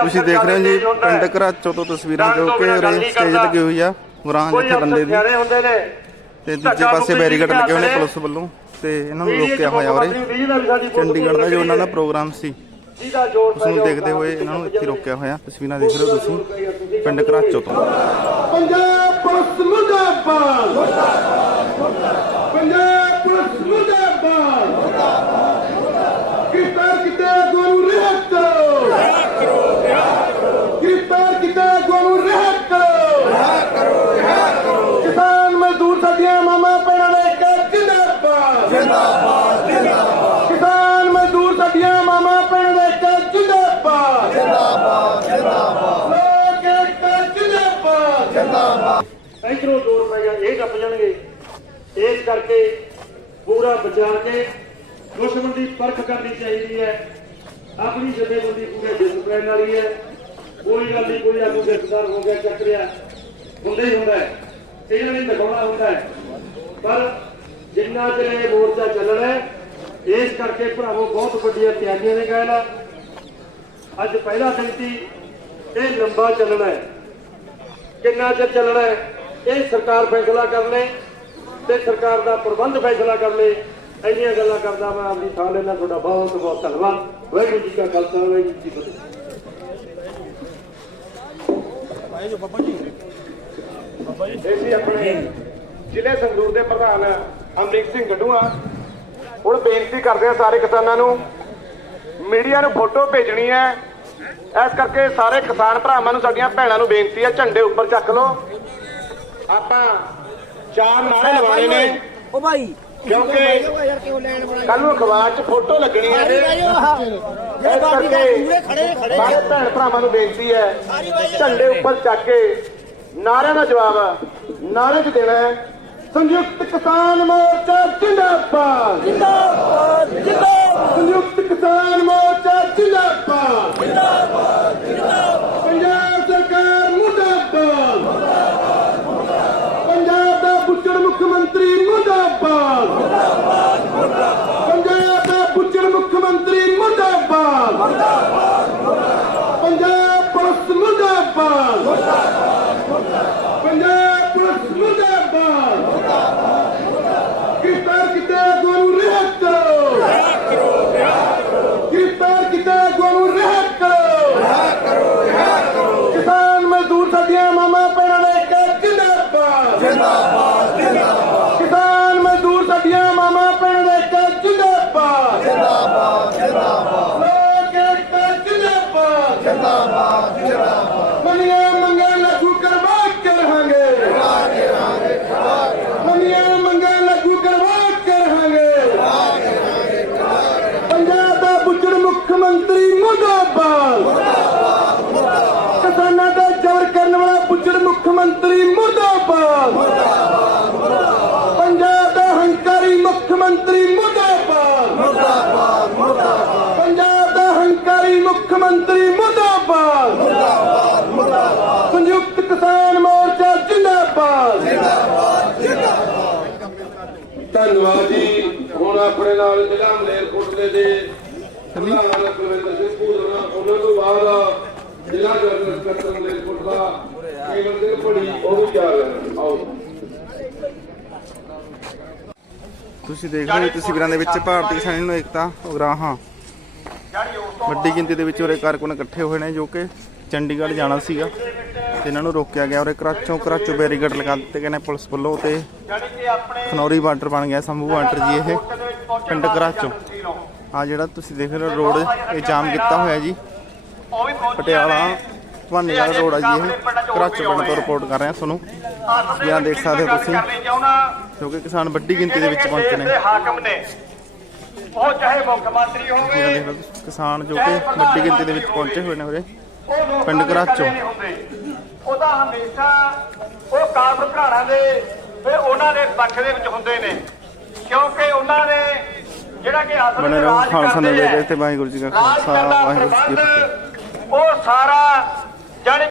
ਤੁਸੀਂ ਦੇਖ ਰਹੇ ਹੋ ਜੀ ਪਿੰਡ ਘਰਾਚੋ ਤੋਂ ਤਸਵੀਰਾਂ ਜੋ ਕਿ ਉਰੇ ਸਟੇਜ ਲੱਗੀ ਹੋਈ ਆ ਕੋਈ ਜਿੱਥੇ ਬੰਦੇ ਦੀ। ਤੇ ਦੂਜੇ ਪਾਸੇ ਬੈਰੀਕੇਡ ਲੱਗੇ ਹੋਏ ਨੇ ਪੁਲਿਸ ਵੱਲੋਂ ਤੇ ਇਹਨਾਂ ਨੂੰ ਰੋਕਿਆ ਹੋਇਆ ਉਰੇ ਚੰਡੀਗੜ੍ਹ ਦਾ ਜੋ ਉਹਨਾਂ ਦਾ ਪ੍ਰੋਗਰਾਮ ਸੀ ਉਸ ਨੂੰ ਦੇਖਦੇ ਹੋਏ ਇਹਨਾਂ ਨੂੰ ਇੱਥੇ ਰੋਕਿਆ ਹੋਇਆ। ਤਸਵੀਰਾਂ ਦੇਖ ਰਹੇ ਹੋ ਤੁਸੀਂ ਪਿੰਡ ਘਰਾਚੋ ਤੋਂ। ਪੰਜਾਬ ਪੁਲਿਸ ਮੁਰਦਾਬਾਦ। ਪੰਜਾਬ ਪੁਲਿਸ ਮੁਰਦਾਬਾਦ। ਗ੍ਰਿਫਤਾਰ ਕੀਤੇ ਕਰੋ ਗ੍ਰਿਫਤਾਰ ਕੀਤੇ ਗੋਰੂ ਰਹਿਤ ਕਰੋ ਕਿਸਾਨ ਮਜ਼ਦੂਰ ਸਾਡੀਆਂ ਮਾਮਾ ਭੈਣਾਂ ਦੇ ਇੱਕ ਜਿੰਦਾਬਾਦ ਜਿੰਦਾਬਾਦ ਜਿੰਦਾਬਾਦ ਕਿਸਾਨ ਮਜ਼ਦੂਰ ਸਾਡੀਆਂ ਮਾਮਾ ਭੈਣਾਂ ਦੇ ਇੱਕ ਜਿੰਦਾਬਾਦ ਲੋਕ ਇੱਕ ਜਿੰਦਾਬਾਦ ਇਧਰੋਂ ਦੂਰ ਪੈ ਗਿਆ ਇਹ ਟੱਪ ਜਾਣਗੇ ਇਸ ਕਰਕੇ ਪੂਰਾ ਬਚਾ ਕੇ ਦੁਸ਼ਮਣ ਦੀ ਪਰਖ ਕਰਨੀ ਚਾਹੀਦੀ ਹੈ। ਆਪਣੀ ਜਥੇਬੰਦੀ ਪੂਰੇ ਡਿਸਪਲਿਨ ਵਾਲੀ ਹੈ। ਕੋਈ ਗੱਲ ਨਹੀਂ, ਕੋਈ ਆਗੂ ਗ੍ਰਿਫਤਾਰ ਹੋ ਗਿਆ ਚੱਕਰਿਆ ਹੁੰਦਾ ਹੀ ਹੁੰਦਾ ਹੈ। ਇਹਨਾਂ ਨੇ ਦਿਖਾਉਣਾ ਹੁੰਦਾ ਹੈ। ਪਰ ਜਿੰਨਾ ਚਿਰ ਇਹ ਮੋਰਚਾ ਚੱਲਣਾ ਹੈ, ਇਸ ਕਰਕੇ ਭਰਾਵੋ ਬਹੁਤ ਵੱਡੀਆਂ ਤਿਆਰੀਆਂ ਨੇ ਗਏ ਅੱਜ ਪਹਿਲਾ ਦਿਨ ਸੀ, ਇਹ ਲੰਬਾ ਚੱਲਣਾ ਹੈ। ਕਿੰਨਾ ਚਿਰ ਚੱਲਣਾ ਹੈ, ਇਹ ਸਰਕਾਰ ਫੈਸਲਾ ਕਰ ਲੇ ਤੇ ਸਰਕਾਰ ਦਾ ਪ੍ਰਬੰਧ ਫੈਸਲਾ ਕਰ ਲੇ। ਇੰਨੀਆਂ ਗੱਲਾਂ ਕਰਦਾ ਮੈਂ ਆਪਣੀ ਥਾਂ ਲੈਣਾ ਤੁਹਾਡਾ ਬਹੁਤ ਬਹੁਤ ਧੰਨਵਾਦ। ਵਾਹਿਗੁਰੂ ਜੀ ਕਾ ਖਾਲਸਾ, ਵਾਹਿਗੁਰੂ ਜੀ ਕੀ ਫਤਿਹ। ਇਹ ਸੀ ਆਪਣੇ ਜ਼ਿਲ੍ਹੇ ਸੰਗਰੂਰ ਦੇ ਪ੍ਰਧਾਨ ਅਮਰੀਕ ਸਿੰਘ ਗੱਡੂਆ। ਹੁਣ ਬੇਨਤੀ ਕਰਦੇ ਆ ਸਾਰੇ ਕਿਸਾਨਾਂ ਨੂੰ, ਮੀਡੀਆ ਨੂੰ ਫੋਟੋ ਭੇਜਣੀ ਹੈ। ਇਸ ਕਰਕੇ ਸਾਰੇ ਕਿਸਾਨ ਭਰਾਵਾਂ ਨੂੰ, ਸਾਡੀਆਂ ਭੈਣਾਂ ਨੂੰ ਬੇਨਤੀ ਹੈ, ਝੰਡੇ ਉੱਪਰ ਚੱਕ ਲਓ। ਆਪਾਂ ਚਾਰ ਨਾਰੇ ਲਵਾਉਣੇ ਨੇ। ਓ ਭਾਈ। ਕਿਉਂਕਿ ਕੱਲ ਨੂੰ ਅਖਬਾਰ 'ਚ ਫੋਟੋ ਲੱਗਣੀ ਹੈ। ਜਿਹੜੇ ਬਾਕੀ ਕਰਕੇ ਪੂਰੇ ਖੜੇ ਖੜੇ ਸਾਰੇ ਭੈਣ ਭਰਾਵਾਂ ਨੂੰ ਬੇਨਤੀ ਹੈ ਝੰਡੇ ਉੱਪਰ ਚੱਕ ਕੇ ਨਾਰਿਆਂ ਦਾ ਜਵਾਬ ਨਾਰੇ 'ਚ ਦੇਣਾ ਹੈ ਸੰਯੁਕਤ ਕਿਸਾਨ ਮੋਰਚਾ ਜਿੰਦਾਬਾਦ ਜਿੰਦਾਬਾਦ ਜਿੰਦਾਬਾਦ ਪੰਜਾਬ ਸਰਕਾਰ ਮੁਰਦਾਬਾਦ ਪੰਜਾਬ ਦਾ ਬੁੱਚੜ ਮੁੱਖ ਮੰਤਰੀ ਮੁਰਦਾਬਾਦ। ਪੰਜਾਬ ਦਾ ਬੁੱਚੜ ਮੁੱਖ ਮੰਤਰੀ ਮੁਰਦਾਬਾਦ। ਪੰਜਾਬ ਪੁਲਿਸ ਮੁਰਦਾਬਾਦ। ਪੰਜਾਬ ਪੁਲਿਸ ਮੁਰਦਾਬਾਦ। ਗ੍ਰਿਫਤਾਰ ਕੀਤੇ ਗੋਰੂ ਰਹਿਤ ਕਰੋ ਗ੍ਰਿਫਤਾਰ ਕੀਤੇ ਗੋਰੂ ਰਹਿਤ ਕਰੋ ਕਿਸਾਨ ਮਜ਼ਦੂਰ ਸਾਡੀਆਂ ਮਾਮਾ ਭੈਣਾਂ ਦੇ ਇੱਕ ਜਿੰਦਾਬਾਦ ਜਿੰਦਾਬਾਦ ਜਿੰਦਾਬਾਦ ਕਿਸਾਨ ਮਜ਼ਦੂਰ ਸਾਡੀਆਂ ਮਾਮਾ ਭੈਣਾਂ ਦੇ ਇੱਕ ਜਿੰਦਾਬਾਦ ਜਿੰਦਾਬਾਦ ਜਿੰਦਾਬਾਦ ਲੋਕ ਇੱਕ ਜਿੰਦਾਬਾਦ ਜਿੰਦਾਬਾਦ ਜਿੰਦਾਬਾਦ ਮੰਨੀਆਂ ਮੰਗਾਂ ਲਾਗੂ ਕਰਵਾ ਕੇ ਰਹਾਂਗੇ ਮੰਨੀਆਂ ਮੰਗਾਂ ਲਾਗੂ ਕਰਵਾ ਕੇ ਰਹਾਂਗੇ ਪੰਜਾਬ ਦਾ ਬੁੱਚੜ ਮੁੱਖ ਮੰਤਰੀ ਮੁਰਦਾਬਾਦ ਕਿਸਾਨਾਂ ਦਾ ਜ਼ਬਰ ਕਰਨ ਵਾਲਾ ਬੁੱਚੜ ਮੁੱਖ ਮੰਤਰੀ ਮੁਰਦਾਬਾਦ ਪੰਜਾਬ ਦਾ ਹੰਕਾਰੀ ਮੁੱਖ ਮੰਤਰੀ ਮੁਰਦਾਬਾਦ ਪੰਜਾਬ ਦਾ ਹੰਕਾਰੀ ਮੁੱਖ ਮੰਤਰੀ ਮੁਰਦਾਬਾਦ ਸੰਯੁਕਤ ਕਿਸਾਨ ਮੋਰਚਾ ਜਿੰਦਾਬਾਦ ਧੰਨਵਾਦ ਜੀ ਹੁਣ ਆਪਣੇ ਨਾਲ ਜ਼ਿਲ੍ਹਾ ਮਲੇਰਕੋਟਲੇ ਦੇ ਪ੍ਰਧਾਨ ਕੁਲਵਿੰਦਰ ਸਿੰਘ ਭੂਦਨਾ ਉਹਨਾਂ ਤੋਂ ਬਾਅਦ ਜ਼ਿਲ੍ਹਾ ਜਨਰਲ ਸਕੱਤਰ ਮਲੇਰਕੋਟ ਕੇਵਲ ਸਿੰਘ ਭੜੀ ਉਹ ਵੀ ਤਿਆਰ ਹੈ ਆਓ। ਤੁਸੀਂ ਦੇਖ ਰਹੇ ਹੋ ਤਸਵੀਰਾਂ ਦੇ ਵਿੱਚ ਭਾਰਤੀ ਕਿਸਾਨ ਨੂੰ ਏਕਤਾ ਉਗਰਾਹਾਂ। ਵੱਡੀ ਗਿਣਤੀ ਦੇ ਵਿੱਚ ਉਰੇ ਕਾਰਕੁਨ ਇਕੱਠੇ ਹੋਏ ਨੇ ਜੋ ਕਿ ਚੰਡੀਗੜ੍ਹ ਜਾਣਾ ਸੀਗਾ ਤੇ ਇਹਨਾਂ ਨੂੰ ਰੋਕਿਆ ਗਿਆ। ਉਰੇ ਕਰਾਚੋਂ ਕਰਾਚੋ ਬੈਰੀਕੇਡ ਲਗਾ ਦਿੱਤੇ ਗਏ ਨੇ ਪੁਲਿਸ ਵੱਲੋਂ ਤੇ ਖਨੌਰੀ ਬਾਰਡਰ ਬਣ ਗਿਆ ਸੰਭੂ ਬਾਰਡਰ ਜੀ ਇਹ, ਪਿੰਡ ਕਰਾਚੋਂ। ਆ ਜਿਹੜਾ ਤੁਸੀਂ ਦੇਖ ਰਹੇ ਹੋ, ਰੋਡ ਇਹ ਜਾਮ ਕੀਤਾ ਹੋਇਆ ਜੀ। ਪਟਿਆਲਾ ਭਾਨੀ ਵਾਲਾ ਰੋਡ ਆ ਜੀ ਇਹ। ਕਰਾਚੋ ਪਿੰਡ ਤੋਂ ਰਿਪੋਰਟ ਕਰ ਰਹੇ ਤੁਹਾਨੂੰ। ਤਸਵੀਰਾਂ ਦੇਖ ਸਕਦੇ ਹੋ ਤੁਸੀਂ। ਜੋ ਕਿ ਕਿਸਾਨ ਵੱਡੀ ਗਿਣਤੀ ਦੇ ਵਿੱਚ ਪਹੁੰਚੇ ਨੇ। ਹਾਕਮ ਨੇ ਉਹ ਚਾਹੇ ਮੁੱਖ ਮੰਤਰੀ ਤਸਵੀਰਾਂ ਹੋਵੇ ਦੇਖ ਲਓ ਤੁਸੀਂ, ਕਿਸਾਨ ਜੋ ਕਿ ਵੱਡੀ ਗਿਣਤੀ ਦੇ ਵਿੱਚ ਪਹੁੰਚੇ ਹੋਏ ਨੇ ਉਰੇ। ਪਿੰਡ ਘਰਾਚੋਂ। ਉਹਦਾ ਹਮੇਸ਼ਾ ਉਹ ਕਾਫਰ ਘਰਾਣਾ ਦੇ ਤੇ ਉਹਨਾਂ ਦੇ ਪੱਖ ਦੇ ਵਿੱਚ ਹੁੰਦੇ ਨੇ। ਕਿਉਂਕਿ ਉਹਨਾਂ ਨੇ ਜਿਹੜਾ ਕਿ ਅਸਲ ਰਾਜ ਕਰਦੇ ਹੈ। ਤੇ ਵਾਹਿਗੁਰੂ ਜੀ ਕਾ ਖਾਲਸਾ ਵਾਹਿਗੁਰੂ ਜੀ ਕੀ ਫਤਿਹ। ਉਹ ਸਾਰਾ ਜਾਣੀ